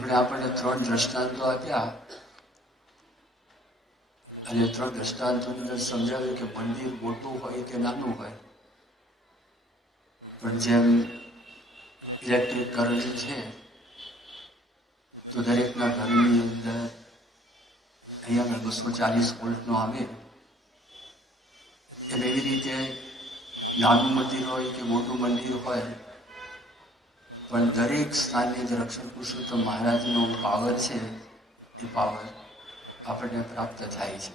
એમણે આપણને ત્રણ દ્રષ્ટાંતો આપ્યા. અને ત્રણ દ્રષ્ટાંતોની અંદર સમજાવ્યું કે મંદિર મોટું હોય કે નાનું હોય. પણ જેમ ઇલેક્ટ્રિક કરંટ છે, તો દરેકના ઘરની અંદર અહીંયા આગળ બસો ચાલીસ વોલ્ટનો આવે. એમ એવી રીતે નાનું મંદિર હોય કે મોટું મંદિર હોય પણ દરેક સ્થાનની જ અક્ષર પુરુષોત્તમ મહારાજનો પાવર છે, એ પાવર આપણને પ્રાપ્ત થાય છે.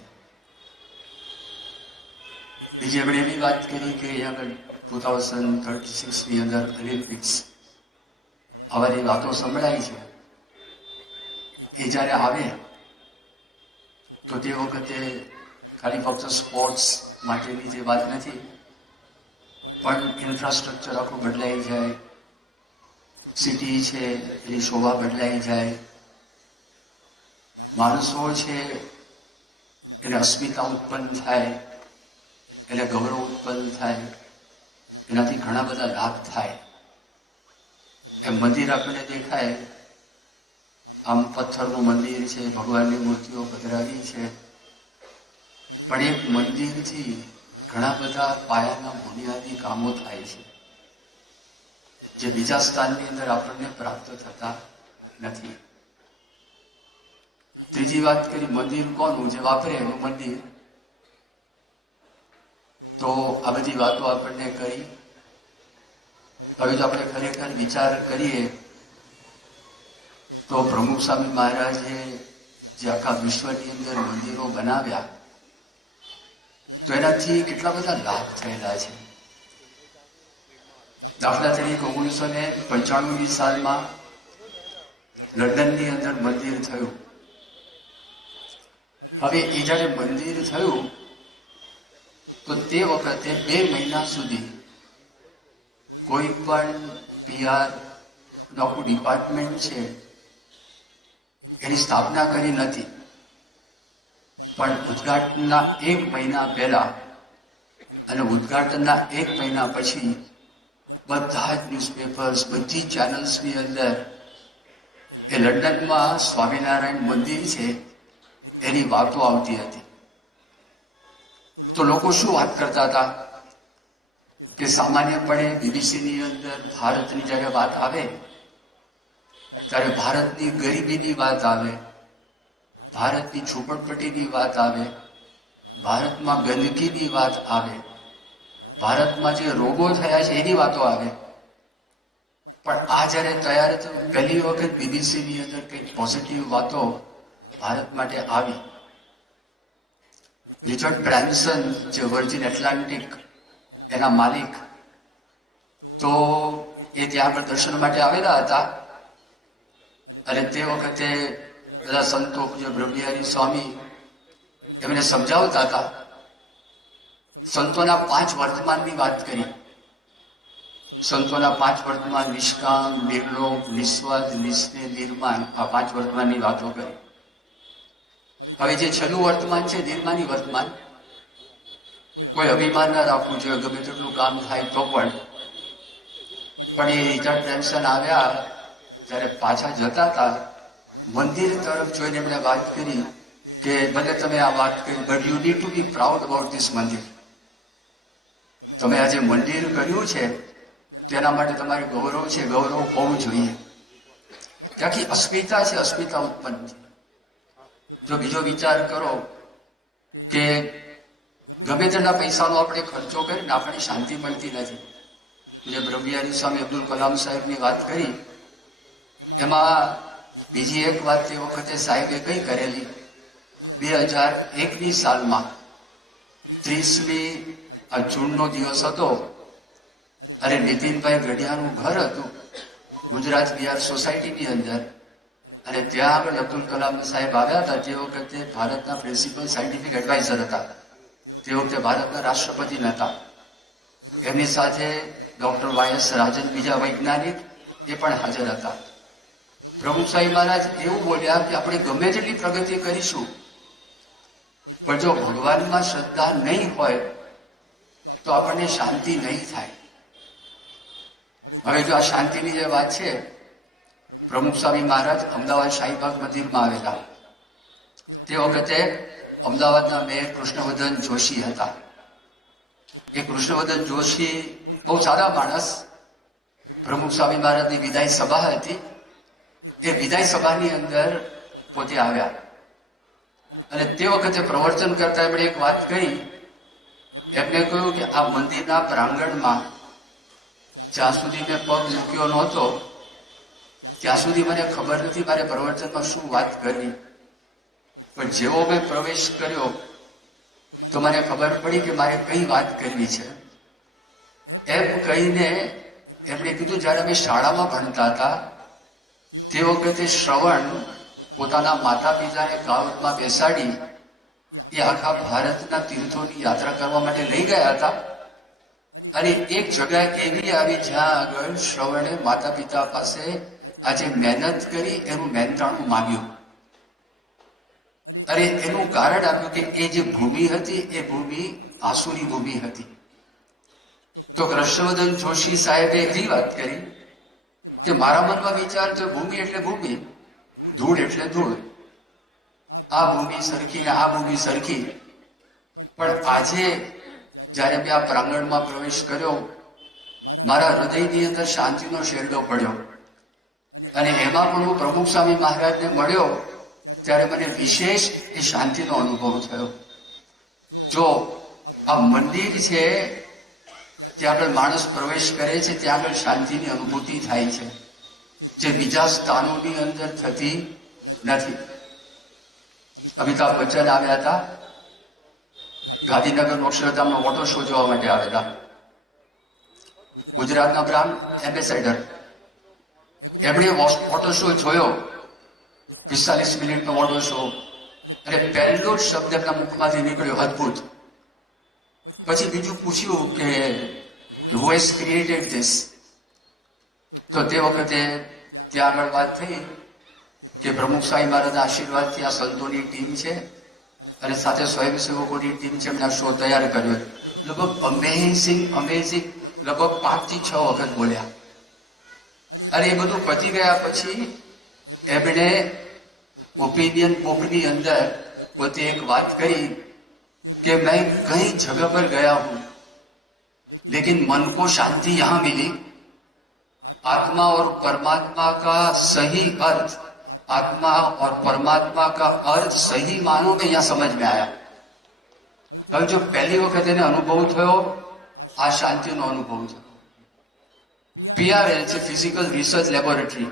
બીજી આપણે એવી વાત કરી કે આગળ ટુ થાઉઝન્ડ થર્ટી સિક્સની અંદર ઓલિમ્પિક્સ આવાની વાતો સંભળાય છે. એ જ્યારે આવે, તો તે વખતે ખાલી ફક્ત સ્પોર્ટ્સ માટેની જે વાત નથી, પણ ઇન્ફ્રાસ્ટ્રક્ચર આખું બદલાઈ જાય સિટી છે, એની શોભા બદલાઈ જાય. માણસો છે, એને અસ્મિતા ઉત્પન્ન થાય, એને ગૌરવ ઉત્પન્ન થાય, એનાથી ઘણા બધા લાભ થાય. એમ મંદિર આપણને દેખાય. આમ પથ્થરનું મંદિર છે, ભગવાનની મૂર્તિઓ પધરાવી છે. પણ એક મંદિરથી ઘણા બધા પાયાના બુનિયાદી કામો થાય છે. જે બીજા સ્થાનની અંદર આપણને પ્રાપ્ત થતા નથી. ત્રીજી વાત કરી, મંદિર કોનું? જે વાપરે એનું મંદિર. તો આ બધી વાતો આપણને કરી. હવે જો આપણે ખરેખર વિચાર કરીએ, તો પ્રમુખ સ્વામી મહારાજે જે આખા વિશ્વની અંદર મંદિરો બનાવ્યા, તો એનાથી કેટલા બધા લાભ થયેલા છે. દાખલા તરીકે ઓગણીસો ને પંચાણુંની સાલમાં લંડનની અંદર મંદિર થયું. હવે એ જ્યારે મંદિર થયું, તો તે વખતે બે મહિના સુધી કોઈ પણ પીઆર આખું ડિપાર્ટમેન્ટ છે, એની સ્થાપના કરી નથી. પણ ઉદઘાટનના એક મહિના પહેલા અને ઉદઘાટનના એક મહિના પછી બધા જ ન્યૂઝપેપર્સ બધી ચેનલ્સની અંદર એ લંડનમાં સ્વામિનારાયણ મંદિર છે, એની વાતો આવતી હતી. તો લોકો શું વાત કરતા હતા? કે સામાન્યપણે બીબીસીની અંદર ભારતની જ્યારે વાત આવે, ત્યારે ભારતની ગરીબીની વાત આવે, ભારતની ઝૂંપડપટ્ટીની વાત આવે, ભારતમાં ગંદકીની વાત આવે. ભારતમાં જે રોગો થયા છે એની વાતો આવે. પણ આ જ્યારે તૈયાર તો પહેલી વખત બીબીસીની અંદર કંઈક પોઝિટિવ વાતો ભારત માટે આવી. રિચર્ડ બ્રાન્સન જે વર્જિન એટલાન્ટિક એના માલિક, તો એ ત્યાં પર દર્શન માટે આવેલા હતા. અને તે વખતે બધા સંતો જે બ્રહ્મવિહારી સ્વામી એમને સમજાવતા હતા સંતોના પાંચ વર્તમાનની વાત કરી. સંતોના પાંચ વર્તમાન નિષ્કામ, નિર્લોભ, નિસ્વાદ નિસ્ને નિર્માણ આ પાંચ વર્તમાનની વાતો કરી. હવે જે છેલ્લું વર્તમાન છે, નિર્માની વર્તમાન, કોઈ અભિમાન ના રાખવું જોઈએ, ગમે તેટલું કામ થાય તો પણ. પણ એ રિચર્ડ ટેન્શન આવ્યા, ત્યારે પાછા જતા હતા. મંદિર તરફ જોઈને એમણે વાત કરી કે ભલે તમે આ વાત કરી but you need to be proud about this mandir. તમે આજે મંદિર કર્યું છે, તેના માટે તમારે ગૌરવ છે, ગૌરવ હોવું જોઈએ. ત્યાંથી અસ્મિતા છે, અસ્મિતા ઉત્પન્ન જો બીજો વિચાર કરો કે ગમે તેના પૈસાનો આપણે ખર્ચો કરીને આપણને શાંતિ મળતી નથી. જે બ્રહ્મવિહારી સ્વામી અબ્દુલ કલામ સાહેબની વાત કરી, એમાં બીજી એક વાત તે વખતે સાહેબે કઈ કરેલી? બે હજાર એકની સાલમાં ત્રીસમી આ જૂનનો દિવસ હતો. અને નીતિનભાઈ ગઢિયાનું ઘર હતું ગુજરાત બિહાર સોસાયટીની અંદર. અને ત્યાં આગળ અબ્દુલ કલામ સાહેબ આવ્યા હતા તે વખતે ભારતના પ્રિન્સિપલ સાયન્ટિફિક એડવાઇઝર હતા. તે વખતે ભારતના રાષ્ટ્રપતિ નહોતા. એમની સાથે ડોક્ટર વાયસ રાજન, બીજા વૈજ્ઞાનિક એ પણ હાજર હતા. પ્રમુખ સાહેબ મહારાજ એવું બોલ્યા કે આપણે ગમે તેટલી પ્રગતિ કરીશું, પણ જો ભગવાનમાં શ્રદ્ધા નહીં હોય તો આપણને શાંતિ નહીં થાય. હવે જો આ શાંતિની જે વાત છે, પ્રમુખ સ્વામી મહારાજ અમદાવાદ શાહીબાગ મંદિરમાં આવેલા. તે વખતે અમદાવાદના મેયર કૃષ્ણવર્ધન જોશી હતા. એ કૃષ્ણવર્ધન જોશી બહુ સારા માણસ. પ્રમુખ સ્વામી મહારાજની વિદાય સભા હતી. એ વિદાય સભાની અંદર પોતે આવ્યા. અને તે વખતે પ્રવચન કરતા એમણે એક વાત કહી. એમને કહ્યું કે આ મંદિરના પ્રાંગણમાં જ્યાં સુધી મેં પગ મૂક્યો નહોતો, ત્યાં સુધી મને ખબર નથી મારે પ્રવચનમાં શું વાત કરી. પણ જેવો મેં પ્રવેશ કર્યો, તો મને ખબર પડી કે મારે કઈ વાત કરવી છે. એમ કહીને એમણે કીધું, જ્યારે અમે શાળામાં ભણતા હતા તે વખતે શ્રવણ પોતાના માતા પિતાને કાવતમાં બેસાડી એ આખા ભારતના તીર્થોની યાત્રા કરવા માટે લઈ ગયા હતા. અને એક જગ્યા એવી આવી જ્યાં આગળ શ્રવણે માતા પિતા પાસે આજે મહેનત કરી, એનું મહેનતાણું માગ્યું. અરે એનું કારણ આપ્યું કે એ જે ભૂમિ હતી, એ ભૂમિ આસુરી ભૂમિ હતી. તો કૃષ્ણવર્ધન જોશી સાહેબે એવી વાત કરી કે, મારા મનમાં વિચાર તો ભૂમિ એટલે ભૂમિ, ધૂળ એટલે ધૂળ. આ ભૂમિ સરખી આ ભૂમિ સરખી. પણ આજે જ્યારે મેં આ પ્રાંગણમાં પ્રવેશ કર્યો, મારા હૃદયની અંદર શાંતિનો શેરડો પડ્યો. અને એમાં પણ હું પ્રમુખ સ્વામી મહારાજને મળ્યો, ત્યારે મને વિશેષ એ શાંતિનો અનુભવ થયો. જો આ મંદિર છે, ત્યાં આગળ માણસ પ્રવેશ કરે છે, ત્યાં આગળ શાંતિની અનુભૂતિ થાય છે. જે બીજા સ્થાનોની અંદર થતી નથી. અમિતાભ બચ્ચન આવ્યા હતા. ગાંધીનગર અક્ષરધામનો મોટો શો જોવા માટે આવેલા. ગુજરાતના બ્રાન્ડ એમ્બેસેડર. એમણે મોટો શો જોયો. પિસ્તાલીસ મિનિટનો મોટો શો અને પહેલો જ શબ્દ એમના મુખમાંથી નીકળ્યો, અદભુત. પછી બીજું પૂછ્યું કે હુ હેઝ ક્રિએટેડ ધીસ તો તે વખતે ત્યાં આગળ વાત થઈ. કે પ્રમુખ સાંઈ મહારાજના આશીર્વાદથી આ સંતોની ટીમ છે અને સાથે સ્વયંસેવકોની ટીમ છે એમણે આ શો તૈયાર કર્યો લગભગ અમેઝિંગ અમેઝિંગ લગભગ પાંચ થી છ વખત બોલ્યા અને એ બધું પતી ગયા પછી એમણે ઓપિનિયન બુકની અંદર પોતે એક વાત કરી कि मैं कई जगह पर गया हूं लेकिन मन को शांति यहां मिली आत्मा और परमात्मा का सही अर्थ आत्मा और परमात्मा का अर्थ सही मानो में यहां समझ में आया હવે જો પહેલી વખત એને અનુભવ થયો આ શાંતિનો અનુભવ થયો પીઆરએલ છે ફિઝિકલ રિસર્ચ લેબોરેટરી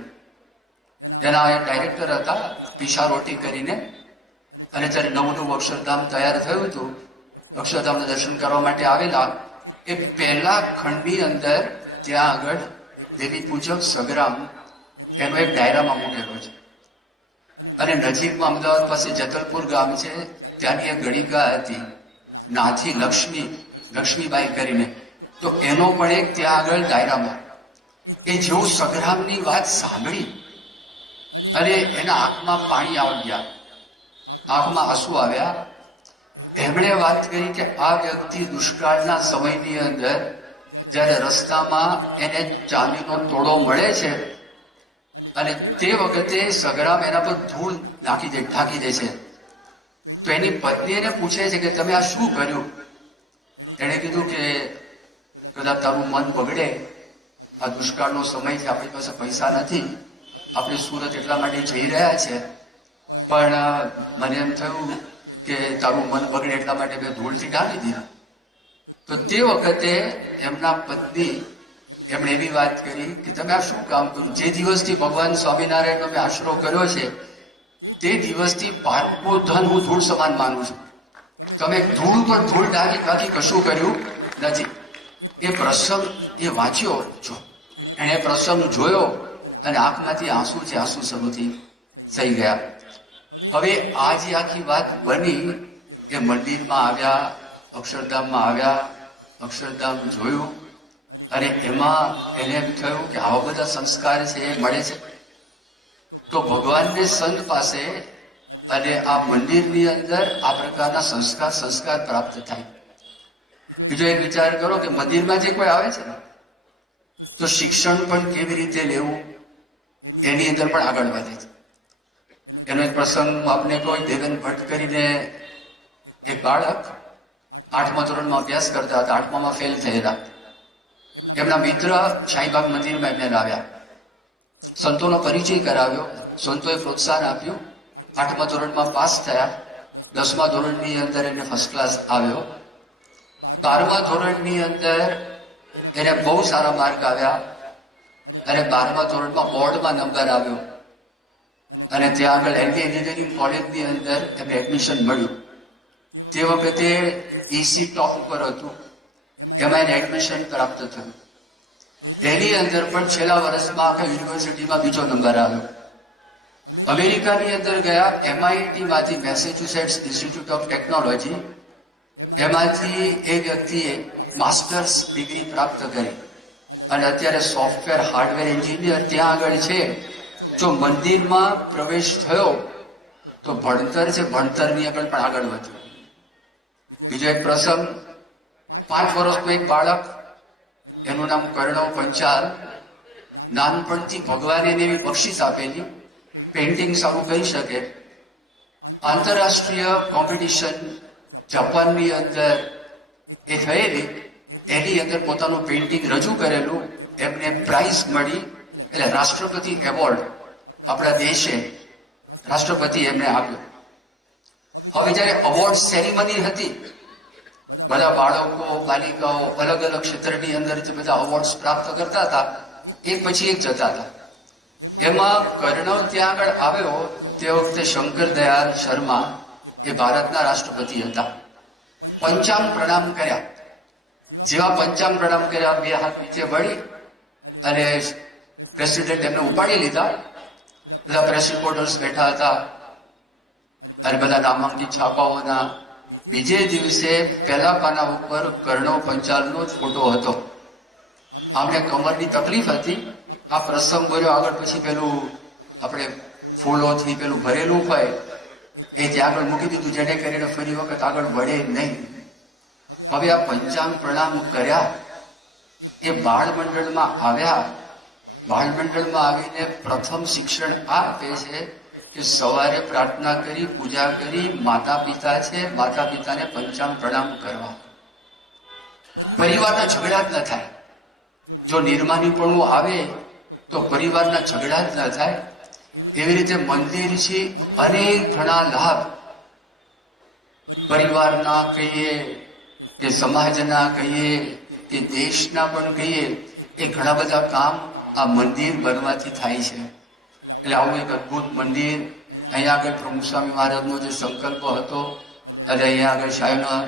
એના એક ડાયરેક્ટર હતા પીશા રોટી કરીને અને જ્યારે નવું નવું અક્ષરધામ તૈયાર થયું હતું અક્ષરધામના દર્શન કરવા માટે આવેલા એ પહેલા ખંડની અંદર ત્યાં આગળ દેવી પૂજક સગરામ એનો એક ડાયરામાં મૂકેલો છે અને નજીકમાં અમદાવાદ પાસે જતલપુર ગામ છે, ત્યાંની એક ગણિકા હતી, નાથી લક્ષ્મી, લક્ષ્મીબાઈ કરીને. તો એનો પણ એક ત્યાં આગળ ડાયરામાં એ જેવું સંગ્રામની વાત સાંભળી અને એના આંખમાં પાણી આવી ગયા. આંખમાં આંસુ આવ્યા. એમણે વાત કરી કે આ વ્યક્તિ દુષ્કાળના સમયની અંદર જ્યારે રસ્તામાં એને ચાંદીનો તોડો મળે છે અને તે વખતે સગરામ એના પર ધૂળ નાખી દે, ઢાંકી દે છે. તો એની પત્ની એને પૂછે છે કે તમે આ શું કર્યું? એણે કીધું કે કદાચ તારું મન બગડે. આ દુષ્કાળનો સમય છે, આપણી પાસે પૈસા નથી. આપણે સુરત એટલા માટે જઈ રહ્યા છે. પણ મને એમ થયું કે તારું મન બગડે એટલા માટે મેં ધૂળથી ઢાંકી દીધું. તો તે વખતે એમના પત્ની એમણે એવી વાત કરી કે તમે આ શું કામ કર્યું? જે દિવસથી ભગવાન સ્વામિનારાયણનો મેં આશરો કર્યો છે, તે દિવસથી ભારતનું ધન હું ધૂળ સમાન માનું છું. તમે ધૂળ પર ધૂળ ડાળી બાકી કશું કર્યું નથી. એ પ્રસંગ એ વાંચ્યો, જો. એણે પ્રસંગ જોયો અને આંખમાંથી આંસુ છે, આંસુ થઈ થઈ ગયા. હવે આ જે આખી વાત બની, એ મંદિરમાં આવ્યા, અક્ષરધામમાં આવ્યા, અક્ષરધામ જોયું અને એમાં એને એમ થયું કે આવા બધા સંસ્કાર છે, એ મળે છે. તો ભગવાનને સંત પાસે અને આ મંદિરની અંદર આ પ્રકારના સંસ્કાર સંસ્કાર પ્રાપ્ત થાય. બીજો એક વિચાર કરો કે મંદિરમાં જે કોઈ આવે છે ને, તો શિક્ષણ પણ કેવી રીતે લેવું, એની અંદર પણ આગળ વધે છે. એનો એક પ્રસંગ આપને કોઈ દેવેન ભટ્ટ કરીને એક બાળક આઠમા ધોરણમાં અભ્યાસ કરતા હતા, આઠમામાં ફેલ થયેલા. એમના મિત્ર શાહીબાગ મંદિરમાં એમને લાવ્યા. સંતોનો પરિચય કરાવ્યો. સંતોએ પ્રોત્સાહન આપ્યું. આઠમા ધોરણમાં પાસ થયા. દસમા ધોરણની અંદર એને ફર્સ્ટ ક્લાસ આવ્યો. બારમા ધોરણની અંદર એને બહુ સારા માર્ક આવ્યા. અને બારમા ધોરણમાં બોર્ડમાં નંબર આવ્યો. અને ત્યાં આગળ એલવી એન્જિનિયરિંગ કોલેજની અંદર એમને એડમિશન મળ્યું. તે વખતે ઈસી ટોપ ઉપર હતું. એમાં એને એડમિશન પ્રાપ્ત થયું. એની અંદર પણ છેલ્લા વર્ષમાં આખા યુનિવર્સિટીમાં બીજો નંબર આવ્યો. અમેરિકાની અંદર ગયા એમઆઈટી માંથી મેસેચ્યુસેટ્સ ઇન્સ્ટિટ્યૂટ ઓફ ટેકનોલોજી. એમાંથી એ વ્યક્તિએ માસ્ટર્સ ડિગ્રી પ્રાપ્ત કરી. અને અત્યારે સોફ્ટવેર હાર્ડવેર એન્જિનિયર ત્યાં આગળ છે. જો મંદિરમાં પ્રવેશ થયો, તો ભણતર છે, ભણતરની આગળ પણ આગળ વધ્યું. બીજો એક પ્રસંગ, પાંચ વર્ષનું એક બાળક એનું નામ કર્ણવ પંચાલ. નાનપણથી ભગવાને એવી બક્ષિસ આપેલી. પેઇન્ટિંગ સારું કહી શકે. આંતરરાષ્ટ્રીય કોમ્પિટિશન જાપાનની અંદર એ થયેલી. એની અંદર પોતાનું પેઇન્ટિંગ રજૂ કરેલું. એમને પ્રાઇઝ મળી. એટલે રાષ્ટ્રપતિ એવોર્ડ આપણા દેશે રાષ્ટ્રપતિ એમને આપ્યો. હવે જ્યારે એવોર્ડ સેરેમની હતી બધા બાળકો, બાલિકાઓ અલગ અલગ ક્ષેત્રની અંદર જે બધા અવોર્ડ્સ પ્રાપ્ત કરતા હતા એક પછી એક જતા હતા. એમાં કર્ણવ ત્યાં આગળ આવ્યો, તે વખતે શંકર દયાલ શર્મા એ ભારતના રાષ્ટ્રપતિ હતા. પંચાંગ પ્રણામ કર્યા. જેવા પંચાંગ પ્રણામ કર્યા, બે હાથ નીચે વળી અને પ્રેસિડેન્ટ એમને ઉપાડી લીધા. બધા પ્રેસ રિપોર્ટર્સ બેઠા હતા અને બધા નામાંકિત છાપાઓના બીજે દિવસે પહેલા પાના ઉપર કર્ણવ પંચાલનો જ ફોટો હતો. આમને કમરની તકલીફ હતી. આ પ્રસંગ બોલ્યો આગળ પછી પેલું આપણે ફૂલોથી પેલું ભરેલું હોય, એ જે આગળ મૂકી દીધું, જેને કરીને ફરી વખત આગળ વળે નહીં. હવે આ પંચાંગ પ્રણામ કર્યા. એ બાળ મંડળમાં આવ્યા. બાળ મંડળમાં આવીને પ્રથમ શિક્ષણ આપે છે. કે સવારે પ્રાર્થના કરી, પૂજા કરી માતા પિતા છે માતા પિતાને પંચાંગ પ્રણામ કરવા. પરિવારના ઝઘડા જ ન થાય. જો નિર્માનીપણું આવે, તો પરિવારના ઝઘડા જ ન થાય. એવી રીતે મંદિર છે, અનેક ઘણા લાભ. પરિવારના કહીએ કે સમાજના કહીએ કે દેશના પણ કહીએ, એ ઘણા બધા કામ આ મંદિર બનવાથી થાય છે. એટલે આવું એક અદ્ભુત મંદિર. અહીંયા આગળ પ્રમુખ સ્વામી મહારાજનો જે સંકલ્પ હતો, અને અહીંયા આગળ સાહેબના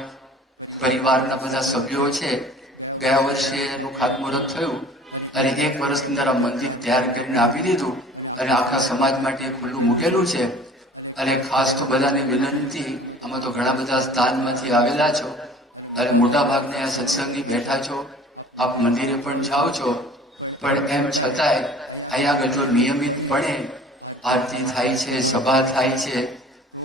પરિવારના બધા સભ્યો છે, ગયા વર્ષે એનું ખાતમુહૂર્ત થયું, અને એક વર્ષની અંદર આ મંદિર તૈયાર કરીને આપી દીધું, અને આખા સમાજ માટે ખુલ્લું મૂકેલું છે. અને ખાસ તો બધાને વિનંતી, આમાં તો ઘણા બધા સ્થાનમાંથી આવેલા છો, અને મોટા ભાગને આ સત્સંગી બેઠા છો, આપ મંદિરે પણ જાઓ છો. પણ એમ છતાંય અહીંયા આગળ જો નિયમિતપણે આરતી થાય છે, સભા થાય છે,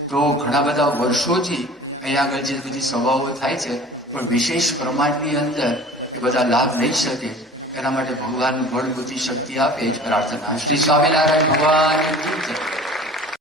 તો ઘણા બધા વર્ષોથી અહીંયા આગળ જે બધી સભાઓ થાય છે, પણ વિશેષ પ્રમાણની અંદર એ બધા લાભ લઈ શકે. એના માટે ભગવાન બળ બુદ્ધિ શક્તિ આપે જ પ્રાર્થના. શ્રી સ્વામિનારાયણ ભગવાન